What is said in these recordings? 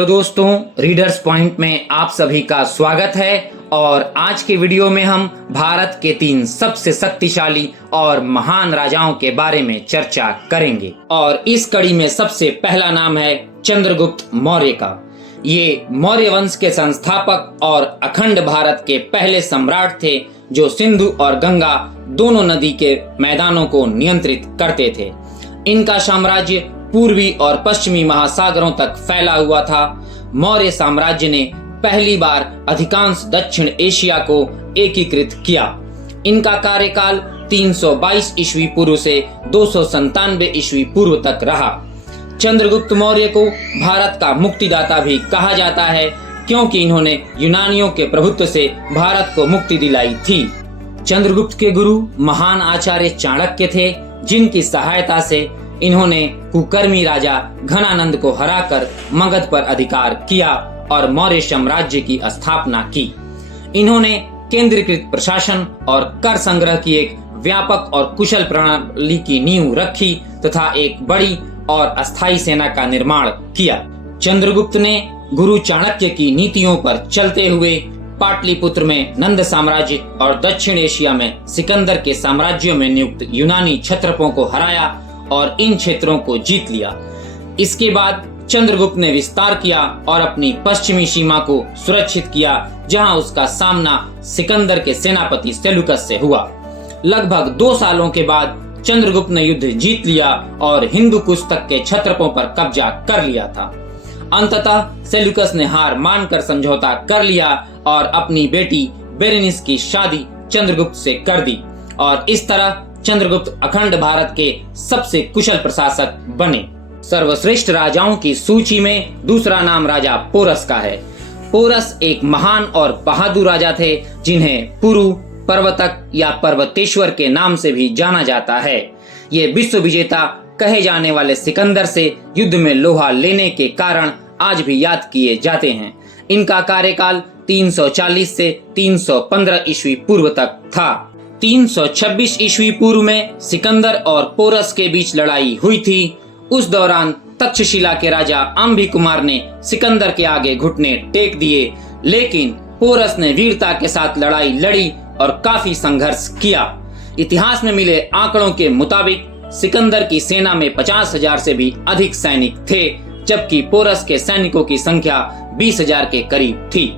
तो दोस्तों, readers point में आप सभी का स्वागत है। और आज के वीडियो में हम भारत के 3 सबसे शक्तिशाली और महान राजाओं के बारे में चर्चा करेंगे। और इस कड़ी में सबसे पहला नाम है चंद्रगुप्त मौर्य का। ये मौर्य वंश के संस्थापक और अखंड भारत के पहले सम्राट थे, जो सिंधु और गंगा दोनों नदी के मैदानों को नियंत्रित करते थे। इनका साम्राज्य पूर्वी और पश्चिमी महासागरों तक फैला हुआ था। मौर्य साम्राज्य ने पहली बार अधिकांश दक्षिण एशिया को एकीकृत किया। इनका कार्यकाल 322 ईस्वी पूर्व से 297 ईस्वी पूर्व तक रहा। चंद्रगुप्त मौर्य को भारत का मुक्तिदाता भी कहा जाता है, क्योंकि इन्होंने यूनानियों के प्रभुत्व से भारत को मुक्ति दिलाई थी। चंद्रगुप्त के गुरु महान आचार्य चाणक्य थे, जिनकी सहायता से इन्होंने कुकर्मी राजा घनानंद को हराकर मगध पर अधिकार किया और मौर्य साम्राज्य की स्थापना की। इन्होंने केंद्रीकृत प्रशासन और कर संग्रह की एक व्यापक और कुशल प्रणाली की नींव रखी तथा एक बड़ी और अस्थायी सेना का निर्माण किया। चंद्रगुप्त ने गुरु चाणक्य की नीतियों पर चलते हुए पाटलिपुत्र में नंद साम्राज्य और दक्षिण एशिया में सिकंदर के साम्राज्यों में नियुक्त यूनानी क्षत्रपों को हराया और इन क्षेत्रों को जीत लिया। इसके बाद चंद्रगुप्त ने विस्तार किया और अपनी पश्चिमी सीमा को सुरक्षित किया, जहां उसका सामना सिकंदर के सेनापति सेल्यूकस से हुआ। लगभग 2 सालों के बाद चंद्रगुप्त ने युद्ध जीत लिया और हिंदू कुश तक के क्षत्रपों पर कब्जा कर लिया था। अंततः सेल्यूकस ने हार मानकर समझौता कर लिया और अपनी बेटी बेरेनिस की शादी चंद्रगुप्त से कर दी, और इस तरह चंद्रगुप्त अखंड भारत के सबसे कुशल प्रशासक बने। सर्वश्रेष्ठ राजाओं की सूची में दूसरा नाम राजा पोरस का है। पोरस एक महान और बहादुर राजा थे, जिन्हें पुरु, पर्वतक या पर्वतेश्वर के नाम से भी जाना जाता है। ये विश्व विजेता कहे जाने वाले सिकंदर से युद्ध में लोहा लेने के कारण आज भी याद किए जाते हैं। इनका कार्यकाल 340 से 315 ईस्वी पूर्व तक था। 326 ईस्वी पूर्व में सिकंदर और पोरस के बीच लड़ाई हुई थी। उस दौरान तक्षशिला के राजा अंबी कुमार ने सिकंदर के आगे घुटने टेक दिए, लेकिन पोरस ने वीरता के साथ लड़ाई लड़ी और काफी संघर्ष किया। इतिहास में मिले आंकड़ों के मुताबिक सिकंदर की सेना में 50,000 से भी अधिक सैनिक थे, जबकि पोरस के सैनिकों की संख्या 20,000 के करीब थी।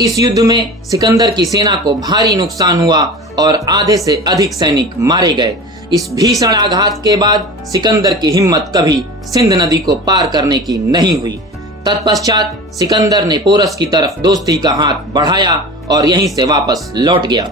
इस युद्ध में सिकंदर की सेना को भारी नुकसान हुआ और आधे से अधिक सैनिक मारे गए। इस भीषण आघात के बाद सिकंदर की हिम्मत कभी सिंध नदी को पार करने की नहीं हुई। तत्पश्चात सिकंदर ने पोरस की तरफ दोस्ती का हाथ बढ़ाया और यहीं से वापस लौट गया।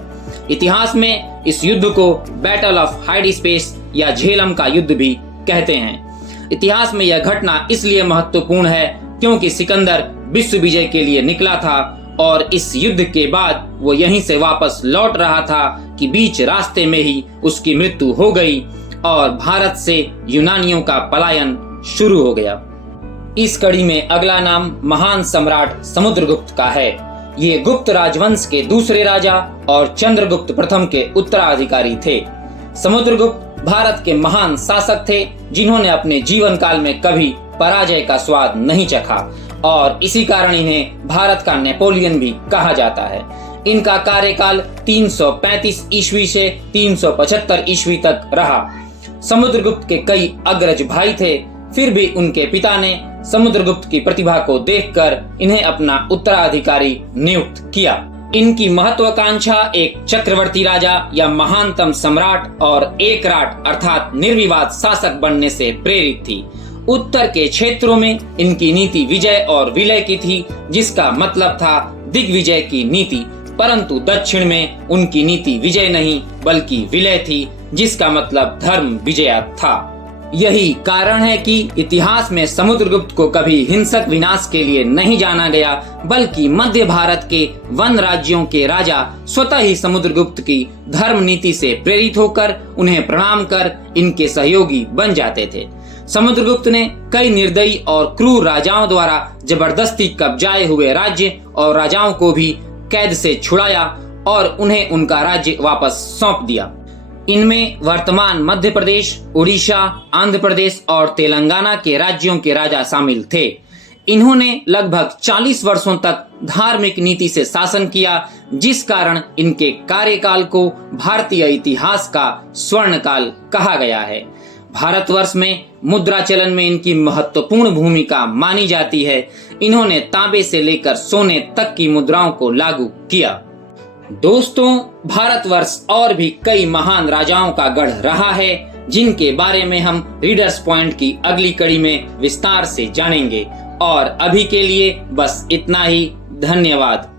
इतिहास में इस युद्ध को बैटल ऑफ हाइडिस्पेस या झेलम का युद्ध भी कहते हैं। इतिहास में यह घटना इसलिए महत्वपूर्ण है क्योंकि सिकंदर विश्व विजय के लिए निकला था और इस युद्ध के बाद वो यहीं से वापस लौट रहा था कि बीच रास्ते में ही उसकी मृत्यु हो गई और भारत से यूनानियों का पलायन शुरू हो गया। इस कड़ी में अगला नाम महान सम्राट समुद्रगुप्त का है। ये गुप्त राजवंश के दूसरे राजा और चंद्रगुप्त प्रथम के उत्तराधिकारी थे। समुद्रगुप्त भारत के महान शासक थे, जिन्होंने अपने जीवन काल में कभी पराजय का स्वाद नहीं चखा और इसी कारण इन्हें भारत का नेपोलियन भी कहा जाता है। इनका कार्यकाल 335 ईस्वी से 375 ईस्वी तक रहा। समुद्रगुप्त के कई अग्रज भाई थे, फिर भी उनके पिता ने समुद्रगुप्त की प्रतिभा को देखकर इन्हें अपना उत्तराधिकारी नियुक्त किया। इनकी महत्वाकांक्षा एक चक्रवर्ती राजा या महानतम सम्राट और एकराट अर्थात निर्विवाद शासक बनने से प्रेरित थी। उत्तर के क्षेत्रों में इनकी नीति विजय और विलय की थी, जिसका मतलब था दिग्विजय की नीति, परंतु दक्षिण में उनकी नीति विजय नहीं बल्कि विलय थी, जिसका मतलब धर्म विजय था। यही कारण है कि इतिहास में समुद्रगुप्त को कभी हिंसक विनाश के लिए नहीं जाना गया, बल्कि मध्य भारत के वन राज्यों के राजा स्वतः ही समुद्रगुप्त की धर्म नीति से प्रेरित होकर उन्हें प्रणाम कर इनके सहयोगी बन जाते थे। समुद्रगुप्त ने कई निर्दयी और क्रूर राजाओं द्वारा जबरदस्ती कब्जाए हुए राज्य और राजाओं को भी कैद से छुड़ाया और उन्हें उनका राज्य वापस सौंप दिया। इनमें वर्तमान मध्य प्रदेश, उड़ीसा, आंध्र प्रदेश और तेलंगाना के राज्यों के राजा शामिल थे। इन्होंने लगभग 40 वर्षों तक धार्मिक नीति से शासन किया, जिस कारण इनके कार्यकाल को भारतीय इतिहास का स्वर्ण काल कहा गया है। भारतवर्ष में मुद्रा चलन में इनकी महत्वपूर्ण भूमिका मानी जाती है। इन्होंने तांबे से लेकर सोने तक की मुद्राओं को लागू किया। दोस्तों, भारतवर्ष और भी कई महान राजाओं का गढ़ रहा है, जिनके बारे में हम रीडर्स पॉइंट की अगली कड़ी में विस्तार से जानेंगे। और अभी के लिए बस इतना ही। धन्यवाद।